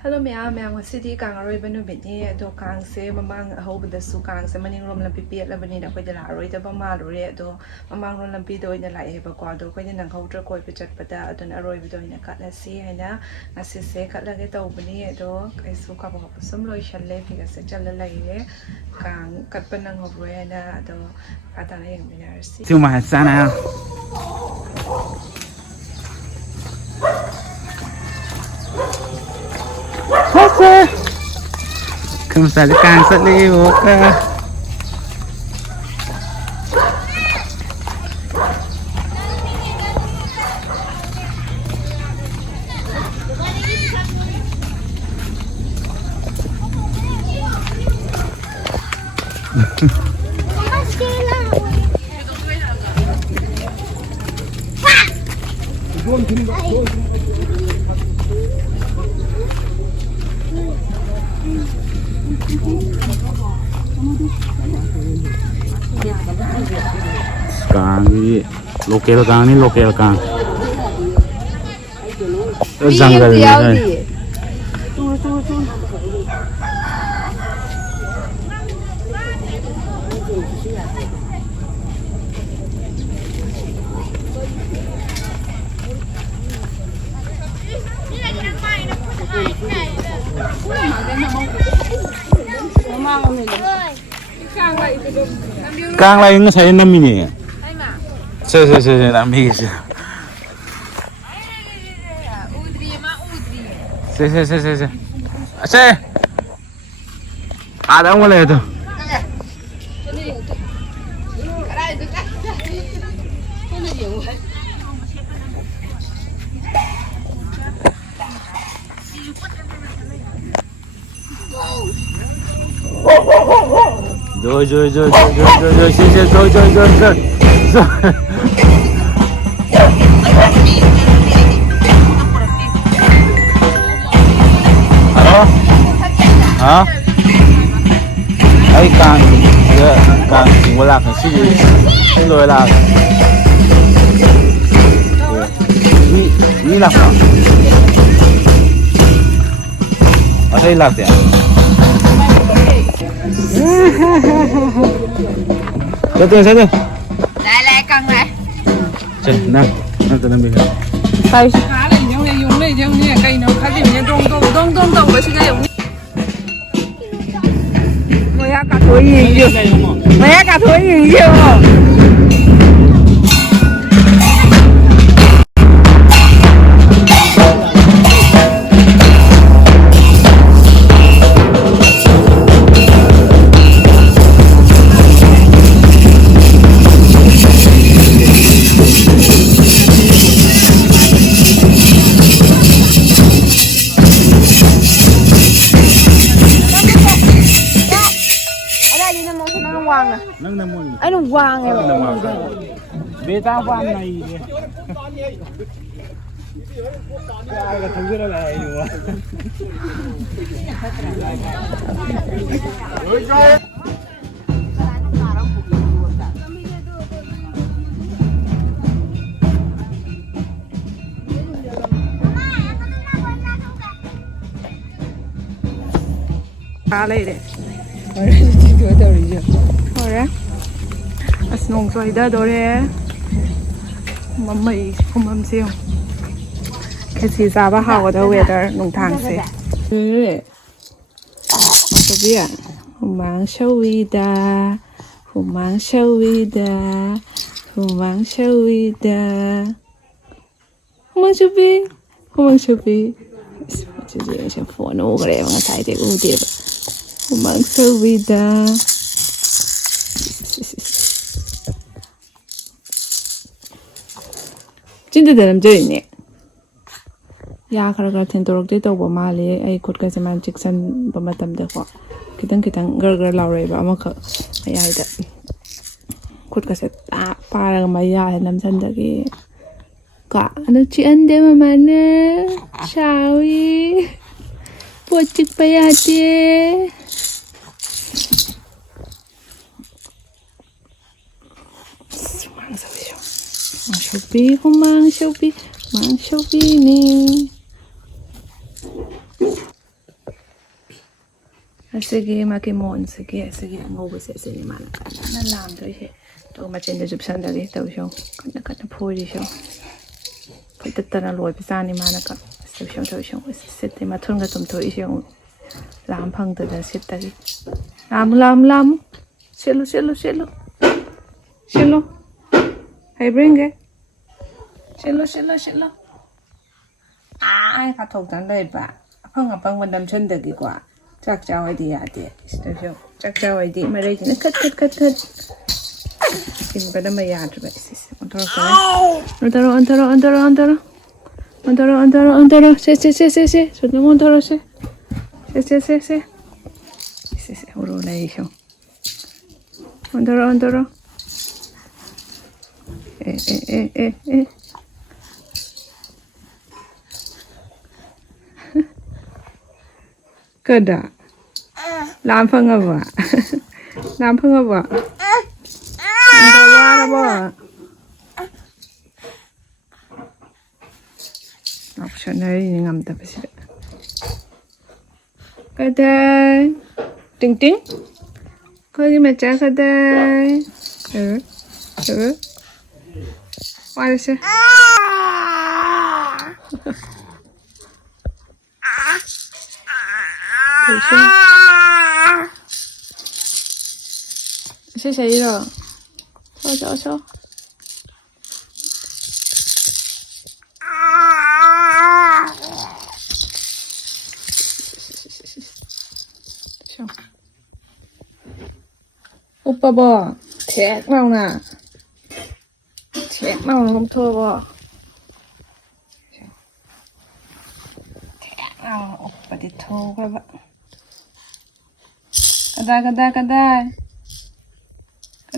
Hello ma'am ngasi kang aroiba numit ni ado kang se mamang ahobda su kang se maning rom lampi piet labani na ko dala aroi da ba malure ado mamang rom lampi do ina lai ba ko ado ko ni nang hautra ko pe chat pada ado na aroi do ina kat la si haina ngasi se kat la ge taw bani ado kai su ka ba ko sum loi shalle fi ga se chal la lai le kang kat pa nang hobro na ado ata na yeng binar si tu ma sana fakhre không sao càng sẽ đi một càng đi local càng đi local càng jungle này càng lại nó thấy năm mini se năm mini se ada yang boleh tu rồi halo hả ấy càng cũng lạc cái gì rồi là đi lạc nào ở đây lạc gì từ từ đây lại cần này trời nè từ nằm bên tay khá là giống như dùng này giống như cây nó khá gì như đông với sự này mày cả thối gì chưa mày cả thối gì chưa anh đừng quàng này bê ta van này ai là thằng kia này mà khá đây đấy rồi nông rồi đó đó đấy mà mày không ăn siêu cái gì ra ba hào ở đâu vậy đó nông thang xe cái gì à mang sâu vida mang sâu vida mang sâu vida mang sâu vi mang sâu vi chỉ là sẽ phổ nô cái này mà sai thì cũng được mang sâu vida 진짜 남자이네. 야, 그러가 텐도록 되도 뭐 말이 아이 곧까지만 직선 뭐 맞담되고 기당 걸걸 나오래봐 아마가 야이다. 곧까지 딱 빠르게 마야 남산다기. 가 아nu치 안되면 만에 샤위 보직 봐야 돼. mang shopi ni Asigi makimon sigi asigi ngobase sini mana kana lam do he to machin de jupsan dagi to show kana phori show patana loi pisani mana ka to show sette mathun ga tum to show lam phang da sittagi lam selo hey bring it selo ai ka thok tan dai ba phang apang bandam chen dagi kwa chắc chào ai đi à đi, chắc chào ai đi mà đây thì nó cất tìm cái đó mà nhà rồi vậy, antara, se, sudah mau antara se, udah lagi show, antara, Kada làm phân à vợ làm phân à vợ đâu qua đâu vợ học cho này ngầm tập sẽ cái đây ting coi như mà cha cái đây qua đây xem sẽ xảy rồi cho 오빠 봐 대 나오나 대 나오는 거 더 봐 대 나오는 오빠 뒤 더 봐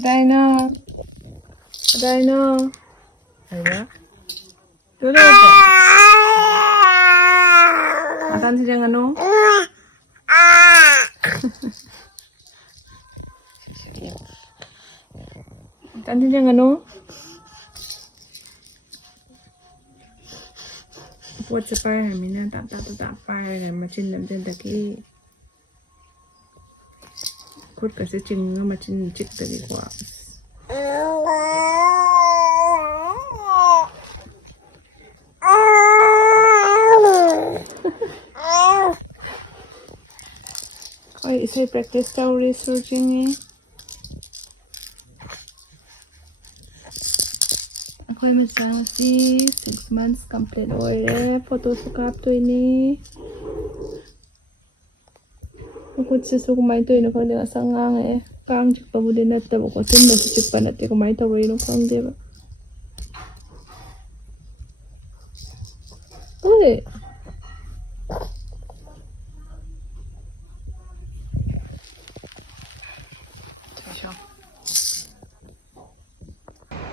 Kadai no. Ayo. Dulu. Makan sih jangan no. Makan sih jangan no. Buat supaya hamilnya tak apa macam dalam daki. Kut kasi ching nga machin chik tagi kwa. Koi Esei practice tau researching ni. Koi macam si 6 months complete ore photo sukap tu ini. Kut sisu kumai tu ino kau dengan sangang kang cik babu dia nak tahu kau tin masih cik panat dia kumai tahu ino kang dia. Oi.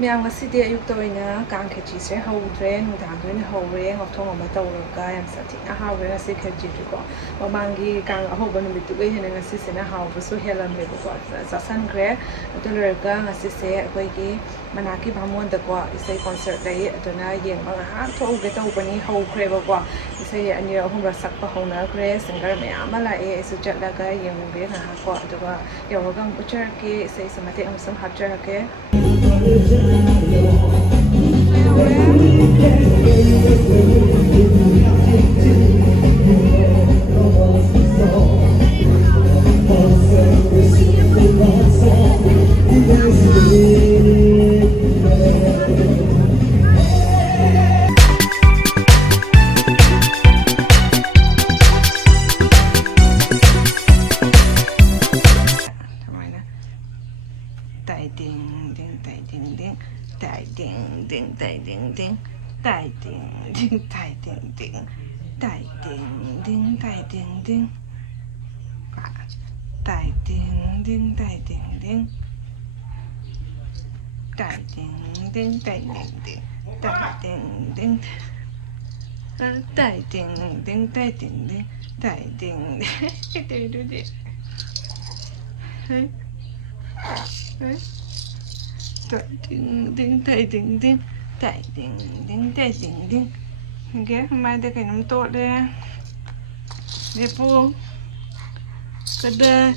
Miang masih dia yuk tahu ina kang kecil saya haudren, udang tu ini haudren, ngok thong ngok tahu loga yang sati. Haudren masih kecil juga. Memanggil kang haudren itu gaya yang ngasih sana haudren so helam lepas kuat. Sasan kre, itu loga ngasih saya kuigi manaki bamuan dekwa. Esei concert lagi, itu na yang ngahak tahu kita ubani haudren bakwa. Esei ani aku rasa pahona kre, sengkar meamalah sejak laga yang mungkin ngahak kuat itu ba. Yang orang ucar ke esei semati amsam hajar ke. Okay, mai đây cái nấm tốt đây. Đẹp không? Kada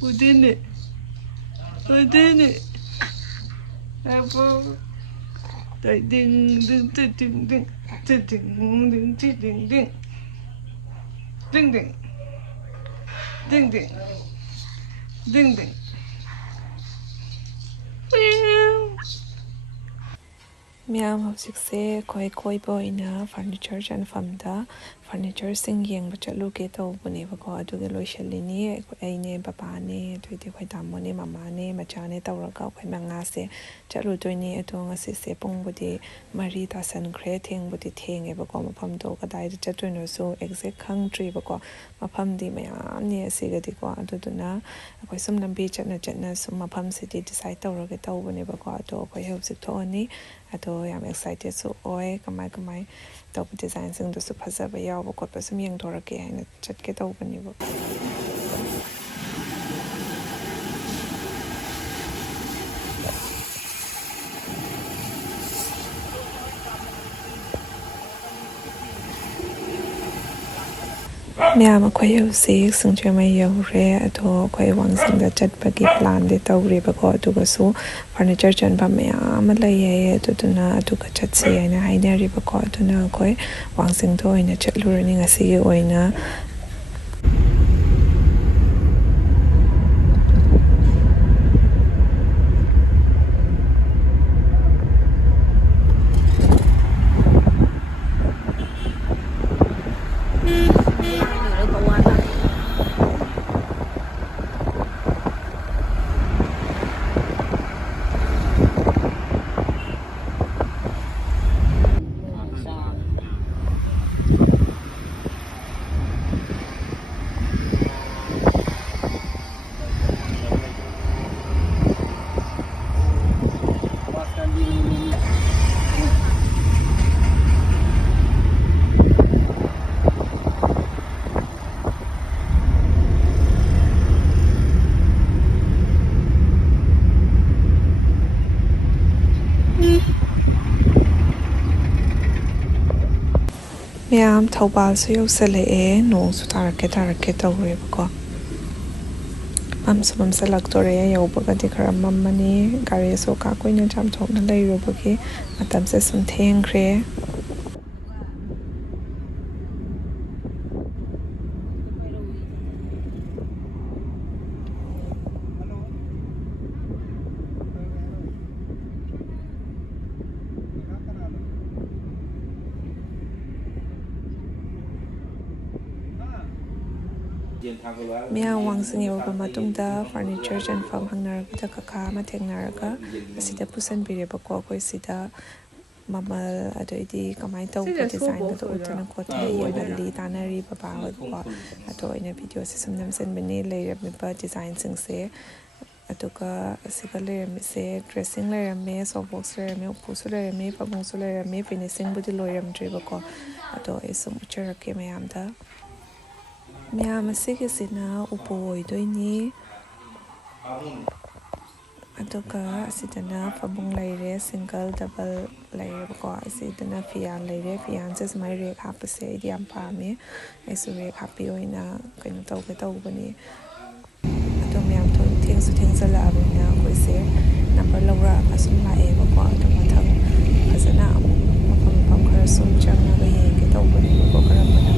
within it. Apple. Ding ding ding ding ding ding ding ding ding ding ding ding ding ding ding ding. ꯃꯌꯥꯝ ꯍꯧꯖꯤꯛꯁꯦ ꯑꯩꯈꯣꯏ ꯀꯣꯏꯕ ꯑꯣꯏꯅ furniture ꯆꯟꯐꯝꯗ ꯐꯔꯅꯤꯆꯔꯁꯤꯡ ꯌꯦꯡꯕ ꯆꯠꯂꯨꯒꯦ ꯇꯧꯕꯅꯦꯕꯀꯣ ꯑꯗꯨꯒ ꯂꯣꯏꯁꯤꯜꯂꯤꯅꯤ ꯑꯩꯅꯦ ꯕꯕꯥꯅꯦ ꯑꯗꯨꯏꯗꯤ ꯑꯩꯈꯣꯏ ꯇꯥꯃꯣꯅꯦ ꯃꯃꯥꯅꯦ ꯃꯆꯥꯅꯦ ꯇꯧꯔꯒ ꯑꯩꯈꯣꯏ ꯃꯉꯥꯁꯦ ꯆꯠꯂꯨꯗꯣꯏꯅꯤ ꯑꯗꯣ ꯉꯁꯤꯁꯦ ꯄꯨꯡꯕꯨꯗꯤ 4 ꯇꯥꯁꯟꯈ꯭ꯔꯦ ꯊꯦꯡꯕꯨꯗꯤ ꯊꯦꯡꯉꯦꯕꯀꯣ ꯃꯐꯝꯗꯣ ꯀꯗꯥꯏꯗ ꯆꯠꯇꯣꯏꯅꯣꯁꯨ ꯑꯦꯛꯖꯦꯛ ꯈꯪꯗ꯭ꯔꯤꯕꯀꯣ ꯃꯐꯝꯗꯤ ꯃꯌꯥꯝꯅꯤ ꯑꯁꯤꯒꯗꯤꯀꯣ ꯑꯗꯨꯗꯨꯅ ꯑꯩꯈꯣꯏ ꯁꯨꯝ ꯂꯝꯕꯤ ꯆꯠꯅ ꯁꯨꯝ ꯃꯐꯝꯁꯤꯗꯤ ꯗꯤꯁꯥꯏꯠ ꯇꯧꯔꯒ ꯇꯧꯕꯅꯦꯕꯀꯣ ꯑꯗꯣ ꯑꯩꯈꯣꯏ ꯍꯧꯖꯤꯛ ꯊꯣꯛꯑꯅꯤ ꯑꯗꯣ ꯌꯥꯝ ꯑꯦꯛꯁꯥꯏꯇꯦꯗꯁꯨ ꯑꯣꯏ ꯀꯃꯥꯏ ꯇꯧꯕ ꯗꯤꯖꯥꯏꯟꯁꯤꯡꯗꯨꯁꯨ ꯐꯖꯕ ꯌꯥꯎꯕ ꯈꯣꯠꯄ ꯁꯨꯝ ꯌꯦꯡꯊꯣꯔꯛꯀꯦ ꯍꯥꯏꯅ ꯆꯠꯀꯦ ꯇꯧꯕꯅꯦꯕ ꯃꯌꯥꯝ ꯑꯩꯈꯣꯏ ꯍꯧꯖꯤꯛ ꯁꯤꯡꯖꯃꯩ ꯌꯧꯔꯦ ꯑꯗꯣ ꯑꯩꯈꯣই ꯋꯥꯡꯖꯤꯡꯗ ꯆꯠꯄꯒꯤ ꯄ꯭ꯂꯥꯟꯗꯤ ꯇꯧꯔꯤꯕꯀꯣ ꯑꯗꯨꯒꯁꯨ ꯐꯔꯅꯤꯆꯔ ꯆꯟꯐꯝ ꯃꯌꯥꯝ ꯑꯃ ꯂꯩꯌꯦ ꯑꯗꯨꯗꯨꯅ ꯑꯗꯨꯒ ꯆꯠꯁꯤ ꯍꯥꯏꯅ ꯍꯥꯏꯅꯔꯤꯕꯀꯣ ꯑꯗꯨꯅ ꯑꯩꯈꯣꯏ ꯋꯥꯡꯖꯤꯡꯗ ꯑꯣꯏꯅ ꯆꯠꯂꯨꯔꯅꯤ ꯉꯁꯤꯒꯤ ꯑꯣꯏꯅ ꯃꯌꯥꯝ ꯊꯧꯕꯥꯜꯁꯨ ꯌꯧꯁꯜꯂꯛꯑꯦ ꯅꯣꯡꯁꯨ ꯇꯥꯔꯛꯀꯦ ꯇꯧꯔꯦꯕꯀꯣ ꯃꯝꯁꯜꯂꯛꯇꯣꯔꯦ ꯌꯧꯕꯒꯗꯤ ꯈꯔ ꯃꯝꯃꯅꯤ ꯒꯥꯔꯤꯁꯨ ꯀꯨꯏꯅ ꯆꯥꯝꯊꯣꯛꯅ ꯂꯩꯔꯨꯕꯒꯤ ꯃꯇꯝꯁꯦ ꯁꯨꯝ ꯊꯦꯡꯈ꯭ꯔꯦ ꯃꯌꯥꯝ ꯋꯥꯡꯖꯤꯡ ꯌꯧꯔꯕ ꯃꯇꯨꯡꯗ ꯐꯔꯅꯤꯆꯔ ꯆꯟꯐꯝ ꯍꯪꯅꯔꯛꯄꯗ ꯀꯀꯥ ꯑꯃ ꯊꯦꯡꯅꯔꯒ ꯑꯁꯤꯗ ꯄꯨꯁꯟꯕꯤꯔꯦꯕꯀꯣ ꯑꯩꯈꯣꯏ ꯁꯤꯗ ꯃꯃꯜ ꯑꯗꯩꯗꯤ ꯀꯃꯥꯏꯅ ꯇꯧꯕ ꯗꯤꯖꯥꯏꯟꯒꯗꯣ ꯎꯠꯇꯅ ꯈꯣꯠꯇꯅ ꯌꯦꯡꯍꯜꯂꯤ ꯇꯥꯟꯅꯔꯤ ꯕꯕꯥ ꯍꯣꯏꯀꯣ ꯑꯗꯣ ꯑꯩꯅ ꯚꯤꯗꯤꯑꯣꯁꯦ ꯁꯨꯝ ꯅꯝꯁꯤꯟꯕꯅꯤ ꯂꯩꯔꯝꯃꯤꯕ ꯗꯤꯖꯥꯏꯟꯁꯤꯡꯁꯦ ꯑꯗꯨꯒ ꯑꯁꯤꯒ ꯂꯩꯔꯝꯃꯤꯁꯦ ꯗ꯭ꯔꯦꯁꯤꯡ ꯂꯩꯔꯝꯃꯦ ꯁꯣꯞꯕꯣꯛꯁ ꯂꯩꯔꯝꯃꯦ ꯎꯄꯨꯁꯨ ꯂꯩꯔꯝꯃꯦ ꯐꯃꯨꯡꯁꯨ ꯂꯩꯔꯝꯃꯦ ꯐꯤꯅꯤꯁꯤꯡꯕꯨꯗꯤ ꯂꯣꯏꯔꯝꯗ꯭ꯔꯤꯕꯀꯣ ꯑꯗꯣ ꯑꯩ ꯁꯨꯝ ꯎꯠꯆꯔꯛꯀꯦ ꯃꯌꯥꯝꯗ ꯃꯌꯥꯝ ꯑꯁꯤꯒꯤꯁꯤꯅ ꯎꯄꯨ ꯑꯣꯏꯗꯣꯏꯅꯤ ꯑꯗꯨꯒ ꯑꯁꯤꯗꯅ ꯐꯃꯨꯡ ꯂꯩꯔꯦ ꯁꯤꯡꯒꯜ ꯗꯕꯜ ꯂꯩꯔꯦꯕꯀꯣ ꯑꯁꯤꯗꯅ ꯐꯤꯌꯥꯟ ꯂꯩꯔꯦ ꯐꯤꯌꯥꯟꯁꯦ ꯁꯨꯃꯥꯏꯅ ꯔꯦꯛ ꯍꯥꯞꯄꯁꯦ ꯑꯩꯗꯤ ꯌꯥꯝ ꯄꯥꯝꯃꯦ ꯑꯩꯁꯨ ꯔꯦꯛ ꯍꯥꯞꯄꯤ ꯑꯣꯏꯅ ꯀꯩꯅꯣ ꯇꯧꯒꯦ ꯇꯧꯕꯅꯤ ꯑꯗꯣ ꯃꯌꯥꯝ ꯊꯦꯡꯁꯨ ꯊꯦꯡꯖꯜꯂꯛꯑꯕꯅꯤꯅ ꯑꯩꯈꯣꯏꯁꯦ ꯅꯝꯕꯔ ꯂꯧꯔꯛꯑꯒ ꯁꯨꯝ ꯂꯥꯛꯑꯦꯕꯀꯣ ꯑꯗꯣ ꯃꯊꯪ ꯐꯖꯅ ꯑꯃꯨꯛ ꯃꯐꯝ ꯈꯔ ꯁꯨꯝ ꯆꯪꯉꯒ ꯌꯦꯡꯒꯦ ꯇꯧꯕꯅꯦꯕꯀꯣ ꯀꯔꯝꯕꯅ